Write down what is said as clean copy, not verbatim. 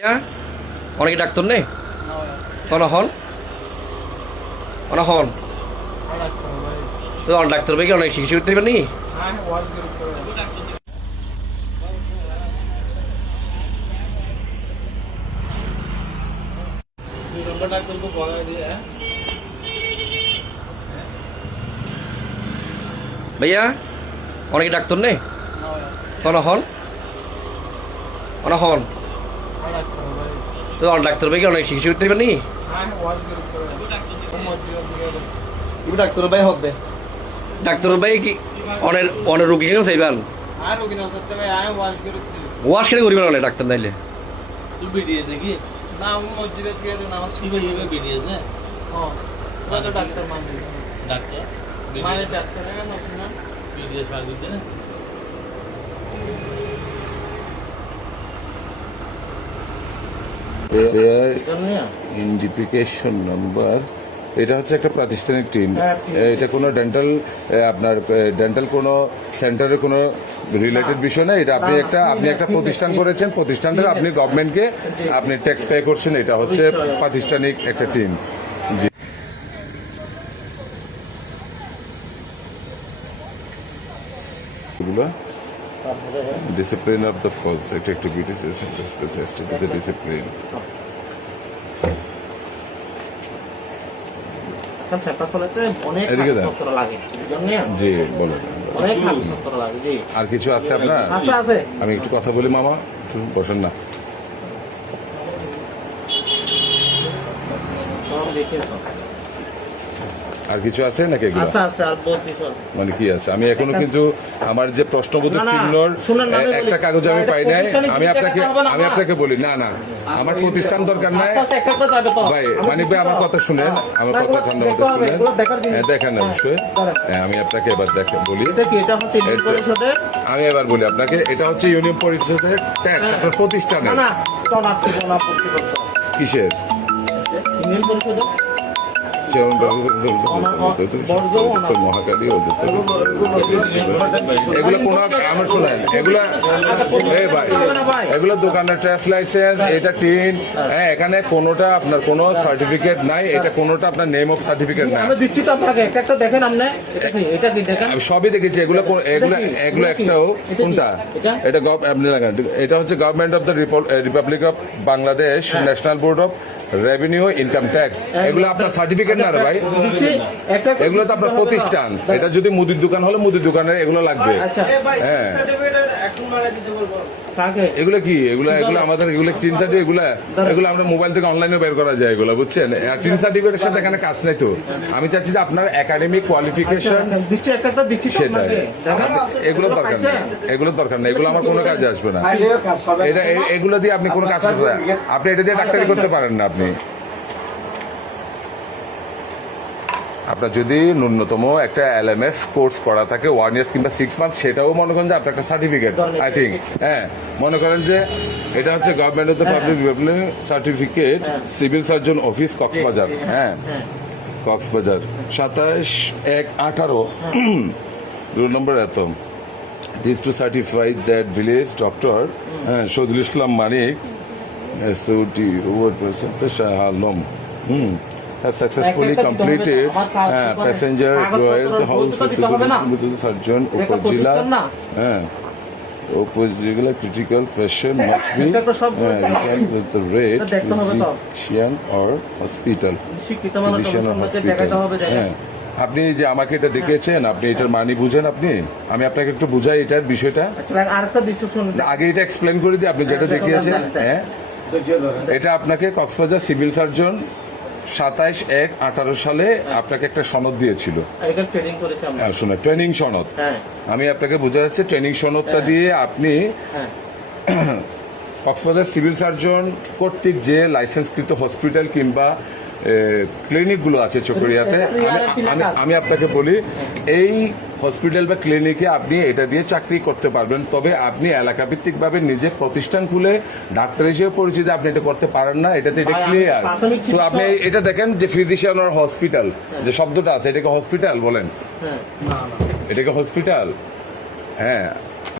ভাইয়া অনেকে ডাক্তার নেই হন হন তো ডাক্তার ভাই কি অনেক চিকিৎসা করতে পারেনি भैया অনেকে ডাক্তার নেই হন হন তো ডাক্তার ভাই কি অনেক চিকিৎসা করতে পারেনি ডাক্তার ভাই হবে ডাক্তার ভাই কি অনেক অনেক রোগী কেন চাইবেন ওয়াশ কেন করিবেন অনেক ডাক্তার নাইলে ভিডিও দেখি না মসজিদে গিয়ে নামাজ পড়বে ভিডিও দে হ্যাঁ তো ডাক্তার মানে ডাক্তার মানে ডাক্তার না শুনা ভিডিও সাজি দে ইন্ডিফিকেশন নাম্বার এটা হচ্ছে একটা প্রাতিষ্ঠানিক টিম এটা কোনো ডেন্টাল আপনার ডেন্টাল কোনো সেন্টারের কোনো রিলেটেড বিষয় না এটা আপনি একটা প্রতিষ্ঠান করেছেন প্রতিষ্ঠানটা আপনি গভর্নমেন্টকে আপনি ট্যাক্স পে করছেন এটা হচ্ছে প্রাতিষ্ঠানিক একটা টিম জি discipline of the falls activities discipline জি বলেন আর কিছু আছে আপনার আমি একটু কথা বলি মামা একটু বসেন না আর কিছু আছে নাকি মানে কি আছে আমি এখনো কিন্তু আমার যে প্রশ্নবোধক চিহ্নর একটা কাগজ আমি পাই নাই আমি আপনাকে বলি না না আমার প্রতিষ্ঠান দরকার নাই ভাই মানিক ভাই আমার কথা শুনেন আমার কথা ঠান্ডা মতো শুনেন দেখেন অবশ্যই আমি আপনাকে এবার বলি আমি এবার বলি আপনাকে এটা হচ্ছে ইউনিয়ন পরিষদের ট্যাক্স আপনার প্রতিষ্ঠানে কিসের ইউনিয়ন পরিষদের মহাকালী এগুলো কোন আমার শোনেন এগুলো দোকানের ট্রেস লাইসেন্স এটা টিন হ্যাঁ এখানে কোনোটা আপনার কোনো সার্টিফিকেট নাই এটা কোনোটা আপনার নেম অফ সার্টিফিকেট নাই সবই দেখেছি এগুলো এগুলো একটাও কোনটা এটা আপনি লাগান এটা হচ্ছে government of the Republic of Bangladesh national board of revenue income tax এগুলো আপনার সার্টিফিকেট না রে ভাই এগুলো তো আপনার প্রতিষ্ঠান এটা যদি মুদির দোকান হলে মুদির দোকানের এগুলো লাগবে হ্যাঁ এগুলো কি এগুলো আমাদের এগুলো টিন সার্টিফিকেট এগুলো আমরা মোবাইল থেকে অনলাইনে বের করা যায় এগুলো বুঝছেন টিন সার্টিফিকেটের সাথে এখানে কাজ নাই তো আমি চাচ্ছি যে আপনার একাডেমিক কোয়ালিফিকেশন সেটাই এগুলো দরকার নেই এগুলো আমার কোনো কাজে আসবে না এটা এগুলো দিয়ে আপনি কোনো কাজ করতে আপনি এটা দিয়ে ডাক্তারি করতে পারেন না আপনি আপনার যদি ন্যূনতম একটা LMS কোর্স করা থাকে 1 ইয়ার কিংবা 6 মান্থ সেটাও মনে করেন যে আপনার একটা সার্টিফিকেট আই থিঙ্ক হ্যাঁ মনে করেন যে এটা হচ্ছে government of the public development certificate civil surgeon office Cox's Bazar হ্যাঁ কক্সবাজার 27/1/18 রোল নম্বর এত this to certify that village doctor Shahidul Islam Manik SOT Shah Alam has successfully completed passenger royal house with the surgeon Upajila critical patient must be returned with the rate physician or hospital আপনি যে আমাকে এটা দেখিয়েছেন আপনি এটার মানি বুঝেন আমি আপনাকে একটু বুঝাই এটার বিষয়টা আগে এটা এক্সপ্লেন করে দিই আপনি যেটা দেখিয়েছেন হ্যাঁ এটা আপনাকে কক্সবাজার সিভিল সার্জন 27/1/18 সালে আপনাকে একটা সনদ দিয়েছিল শুনে ট্রেনিং সনদ আমি আপনাকে বোঝা যাচ্ছে ট্রেনিং সনদটা দিয়ে আপনি কক্সবাজার সিভিল সার্জন কর্তৃক যে লাইসেন্সকৃত হসপিটাল কিংবা ক্লিনিকগুলো আছে চকরিয়াতে আমি আপনাকে বলি এই হসপিটাল বা ক্লিনিকে আপনি এটা দিয়ে চাকরি করতে পারবেন তবে আপনি এলাকাভিত্তিক ভাবে নিজে প্রতিষ্ঠান খুলে ডাক্তার হিসেবে পরিচিত আপনি এটা করতে পারেন না এটাতে এটা ক্লিয়ার তো আপনি এটা দেখেন যে ফিজিশিয়ান আর হসপিটাল যে শব্দটা আছে এটাকে হসপিটাল বলেন এটাকে হসপিটাল হ্যাঁ